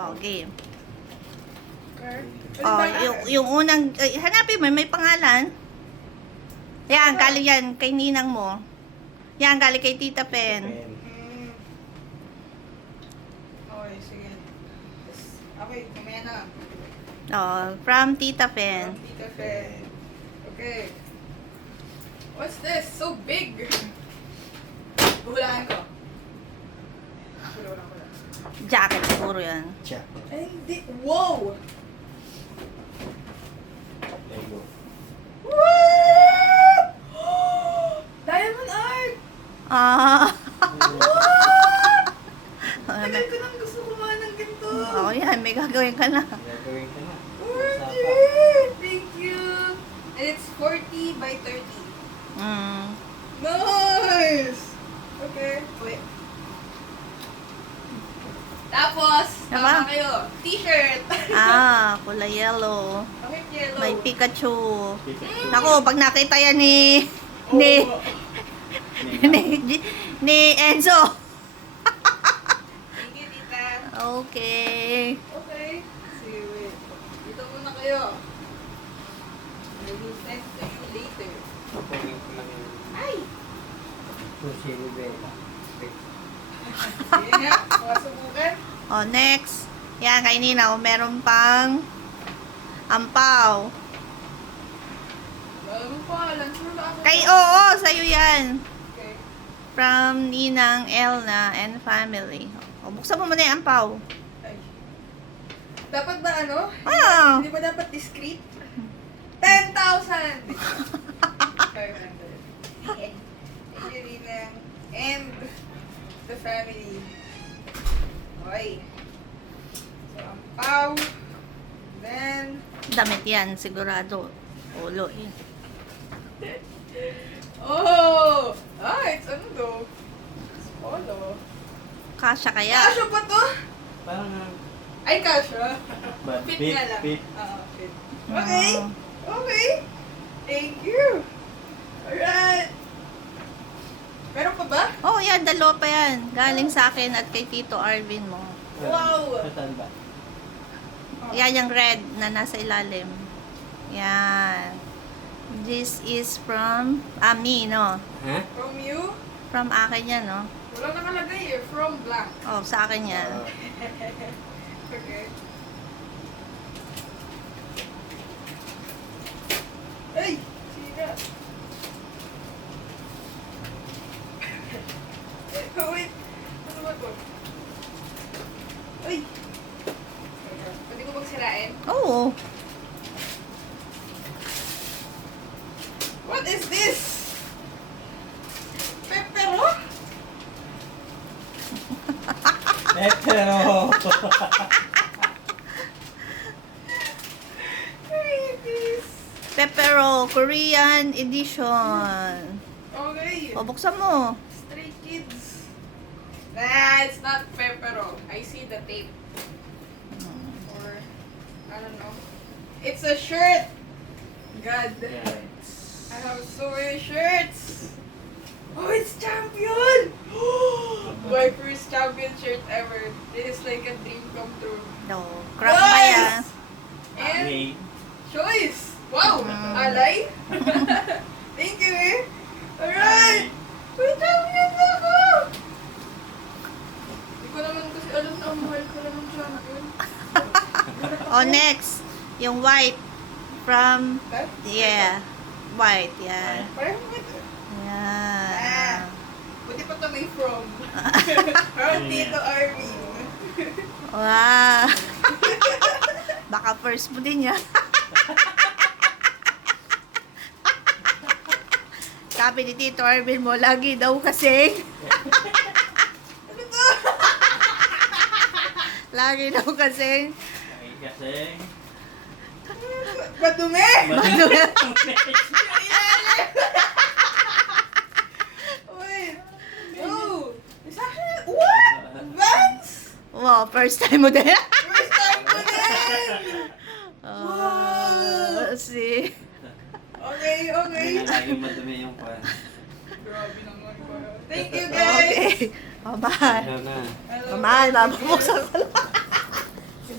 Oh, game. Card. Oh, yung unang, hanapin mo, may pangalan. Yan, galing yan, kay ninang mo. Yan, galing kay Tita Pen. Okay, sige. Okay, mamaya na. Oh, from Tita Pen. Tita Fe. Okay. What's this? So big! Hulaan ko. Hula. Jacket siguro yan. Check. Ay, hindi. Wow! There you go. What? Diamond art! Ah. What? Oh, Tagal ko nang gusto kumain ng ganito. oh, yan, may gagawin ka na. Gagawin ka na. Order! Thank you! And it's 40 by 30. Mm. Nice! Okay. Wait. Tapos, Diba? tama kayo. T-shirt. Ah, kulay yellow. Bakit yellow? May Pikachu. Pikachu. Naku, pag nakita yan ni ni ni Enzo. Thank you, tita. Okay. Okay. See, wait. Dito muna kayo. I will send to you later. Kukunin ko lang yung Ay! Rosie Bella. Sige nga. Masubukan. Oh, next. Yan, kay Nina, meron pang ampaw. Ano pa? Lansuro na ako. Kay oo, sa'yo yan. Okay. From Ninang Elna and family. O, buksan mo muna yung ampaw. Ay. Dapat ba ano? Ah. Hindi ba dapat discreet? 10,000! 500. Thank you, Ninang. And the family. Okay. So, ang pau. Then, Damit yan, sigurado. Ulo eh. oh! Ah, it's ano daw? It's polo. Kasya kaya. Kasha pa to? Parang Ay, kasha. but Fit fit, nga lang. fit. Fit. Okay. Okay. Thank you. Alright. Meron pa ba? Oh, yan, dalawa pa yan. Galing sa akin at kay Tito Arvin mo. Wow. Saan ba? Yan yung red na nasa ilalim. Yan. This is from me, no? Ha? From you? From akin yan, no? Wala nakalagay eh. From blank. Oh, sa akin yan. Okay. Ay! Sina. Wait. Ano ba to? Ay! Pwede ko bang sirain? Oo. What is this? Pepero? Pero What is this? Pepero, Korean edition. Okay. O, buksan mo. Stray Kids. Nah, it's not Pepero. I see the tape. Or, I don't know. It's a shirt. God. I have so many shirts. Oh, it's Champion! My first Champion shirt ever. It is like a dream come true. No. Crop ba yan? And okay. choice! Wow! Alay? Thank you eh! Alright! May Champion na ako! Hindi ko naman kasi alam na ang mahal ko lang ng Champion. Oh, next. Yung white. From, That? yeah. White, yan. Parang ito. Yan. Buti pa ito may from. From Tito Arvin. Wow. Baka first mo din yan. Sabi ni Tito Arvin mo, lagi daw kasi. Ano to? Lagi daw kasi. Kasi Madumi! Wait. Oh! It's actually, what? Vans? Wow, first time mo din. First time ko din! Wow. See? Okay, okay. Kaya laging madumi yung pan. Grabe naman ko. Thank you guys! Okay. Bye-bye. Ano na? Hello. Bye-bye. Babuksan ko lang.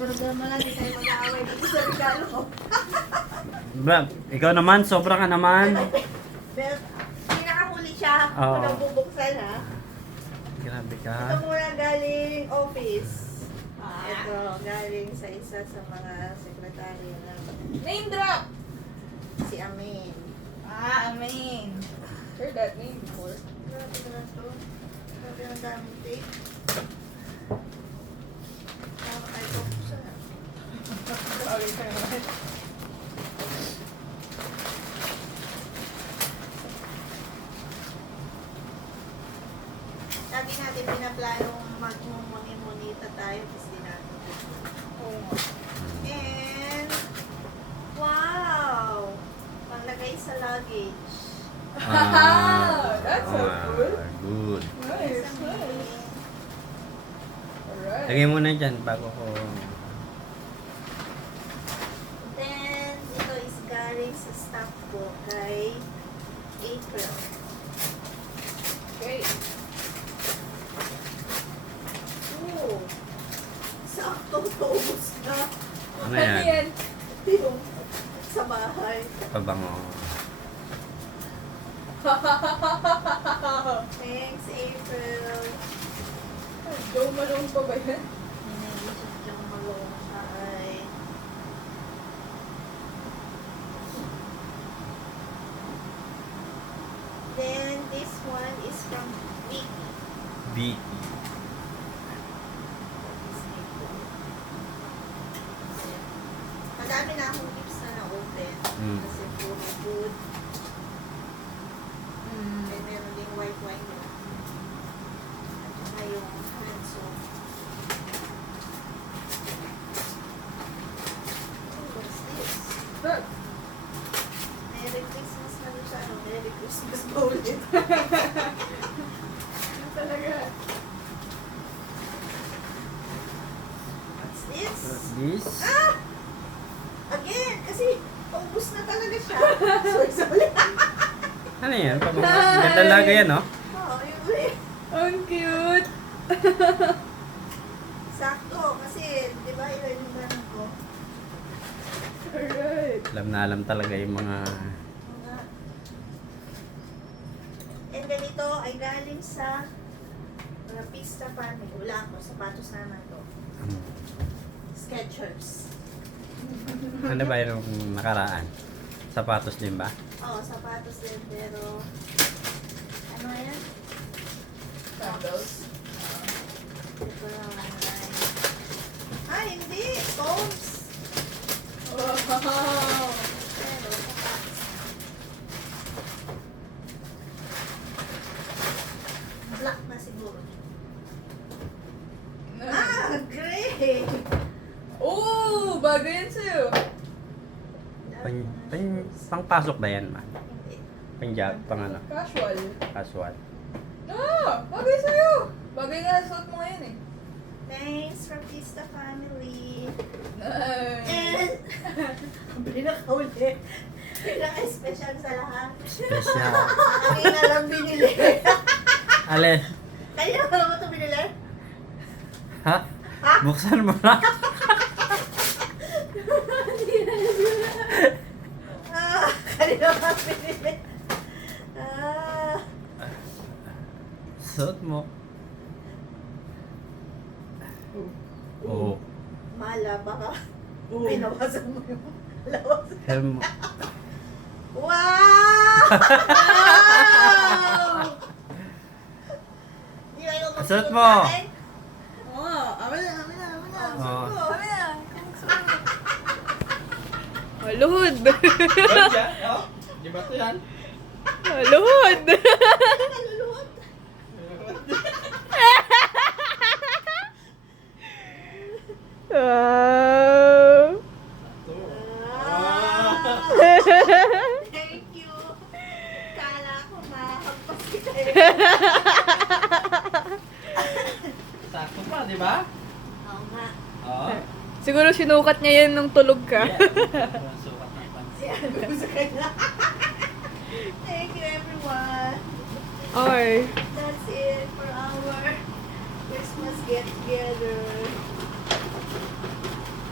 problema lang, di tayo mag-aaway dito sa regalo ko. Bra, ikaw naman, sobra ka naman. Pero, pinakahuli siya. Oo. Kung bubuksan ha. Grabe ka. Ito muna galing office. Ito, galing sa isa sa mga sekretaryo na Name drop! si Amin. Amin. Heard that name before. Grabe na to. Grabe ang daming tape. Tama kayo bubuksan ha. Sorry ka naman. Lagi natin pinaplanong mag-muni-munita tayo kasi di natin. Oo nga. And, wow! Panglagay sa luggage. That's so cool. Good. Nice, nice. Alright. Lagay mo na dyan bago ko... Then, ito is galing sa staff ko kay April. Okay. Oo. Saktong taubos na. Ano yan? Yung sa bahay. Pabango. Thanks, April. Joe Malone pa ba yan? Ninilisip yung malungkay. Then, this one is from Vicky. Vicky. Madami na akong gifts na na-open. Mm. Kasi puro food. And meron ding white wine yun. At saka yung hand soap. Oh, what's this? Good. Merry Christmas na doon sa ano. Merry Christmas pa ulit. Ano talaga? What's this? This? Ah! Again! Kasi paubos na talaga siya. Sorry. Ano yan? Pabango. Ganda laga yan, no? Oo, yung rin. Ang cute. Sakto. Kasi, di ba, yun yung ganun ko. Alright. Alam na alam talaga yung mga... Mga... And ganito ay galing sa Rapista Family. Wala ako. Sapatos naman to. Skechers. Ano ba yung nakaraan? Sapatos din ba? Oo, sapatos din. Pero, ano yan? Sandals. Ito lang ay... Ah, hindi! Tones! Wow. Pero, sapatos. Black na siguro. Ah, great! Oh, bagay yan sa'yo. Pangpasok na yan, ma. Hindi. Panjab, pang ano, Casual. casual. Ah, bagay sa'yo. Bagay nga suot mo ngayon eh. Thanks, Rapista Family. Nice. And, ang pinakauli, pinaka-special sa lahat. Special. Kami na lang binili. Ale, Kaya mo ito binili? ha? Buksan mo na. Kanina ka binili. Ah, Suot mo. Oo. mala, baka pinawasan mo yung lawas. Helm. Wow! Di ba yung Suot magsuot mo. natin? Oo, amin na. Oo. Suot ko. Maluhod. Oh, di ba ito yan? Maluhod. Naluluhod. Wow. Ah, thank you. Kala ko makakagpas kita eh. Sakto pa, di ba? Oo nga. Oo. Siguro sinukat niya yan nung tulog ka. Sukat ng pants. Si ano sa kanya. Thank you everyone. Okay. That's it for our Christmas get together.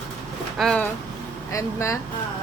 End na?